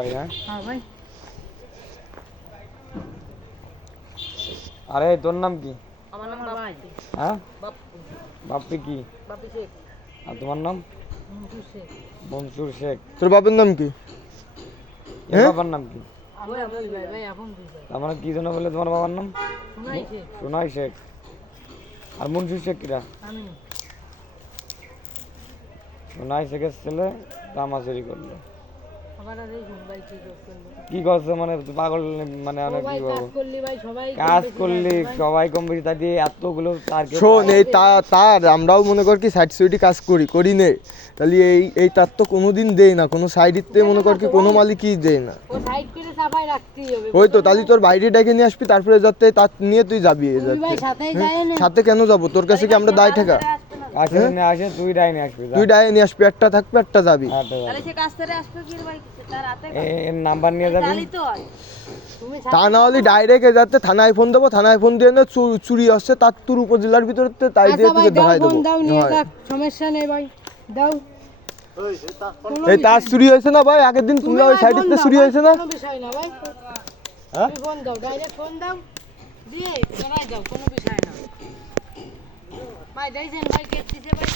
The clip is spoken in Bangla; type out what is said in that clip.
বাড়ি হ্যাঁ হ্যাঁ ভাই। আরে তোর নাম কি? আমার নাম ভাই। হ্যাঁ বাপ্পু। বাপ্পি কি? বাপ্পি শেখ। আর তোমার নাম? মনসুর শেখ। মনসুর শেখ। তোর বাবার নাম কি? এর বাবার নাম কি? আমরা দুই ভাই ভাই, এখন দুই ভাই। তার মানে কি জন্য বললে তোমার বাবার নাম? শোনাই শেখ। সোনাই শেখ। আর মনসুর শেখ কিরা? আমি। সোনাই শেখের ছেলে তামা চুরি করলো। আবার আর এই শুন ভাই কি করছেন? কি করছে মানে পাগল মানে অনেক ভাই কি কাজ বলবো করলি ভাই সবাই কাজ করলি সবাই কম বেশি তা দিয়ে এতগুলো তার শোন এই তার আমরাও মনে কর কি সাইড সুইটি কাজ করি নে, তাহলে এই তার তো কোনোদিন দেই না, কোনো সাইডিতে মনে কর কি কোনো মালিকই দেয় না। ও সাইড করে সাফাই রাখতেই হবে। ওই তো তাহলে তোর বাইরে ডেকে নিয়ে আসবি, তারপরে যাতে তার নিয়ে তুই যাবি এই তুই ভাই যাতে। সাথেই যায় না। সাথে কেন যাবো, তোর কাছে কি আমরা দায় টাকা? কাছে নিয়ে আসে তুই ডাইনে আসবি তুই ডায়ে নিয়ে আসবি, একটা থাকবে একটা যাবি। তাহলে সে কাজ করে আসবে কি ভাই তার হাতে এর নাম্বার নিয়ে যাবি তাহলেই তো হয়। তুমি তা না হলে ডাইরেক্ট যাতে থানায় ফোন দেবো, থানায় ফোন দিয়ে না চুরি হচ্ছে তার তোর উপজেলার ভিতরে তাই দিয়ে আচ্ছা ভাই তোকে দাও ধরাই ফোন দেবো। দাও নিয়ে হয়। যাক, সমস্যা নেই ভাই দাও। এই তার চুরি হয়েছে না ভাই, আগের দিন তুলে ওই সাইডে চুরি হয়েছে না? কোনো বিষয় না ভাই। হ্যাঁ তুমি ফোন দাও, ডাইরেক্ট ফোন দাও দিয়ে জানাই দাও, কোনো বিষয় না ভাই। দেখছেন ভাই কেটে দিছে ভাই।